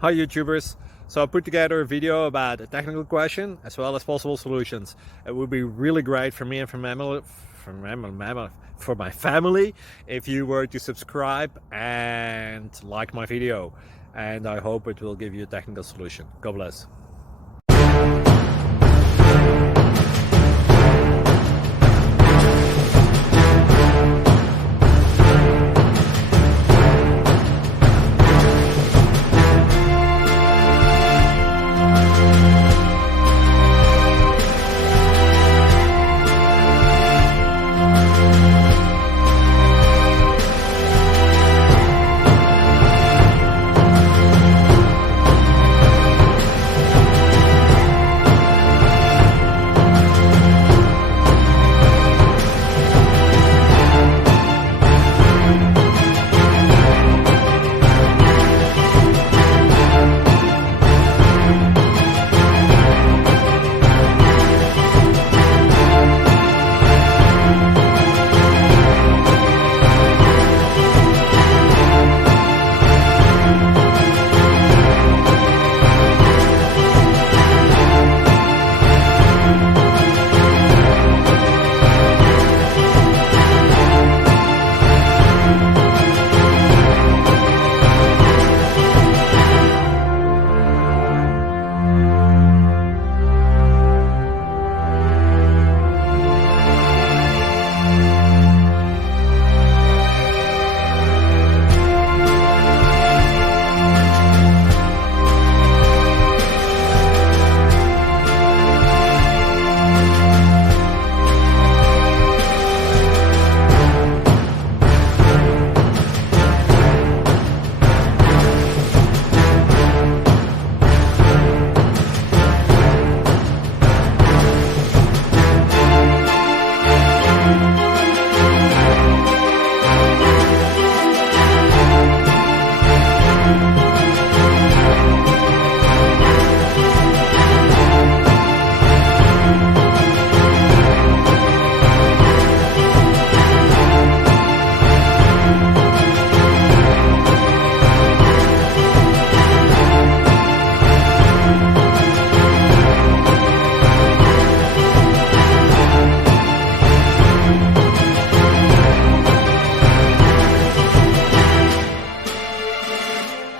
Hi YouTubers! So I put together a video about a technical question as well as possible solutions. It would be really great for me and for my family if you were to subscribe and like my video, and I hope it will give you a technical solution. God bless.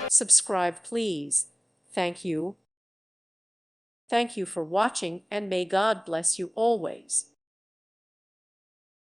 Subscribe, please. Thank you. Thank you for watching, and may God bless you always.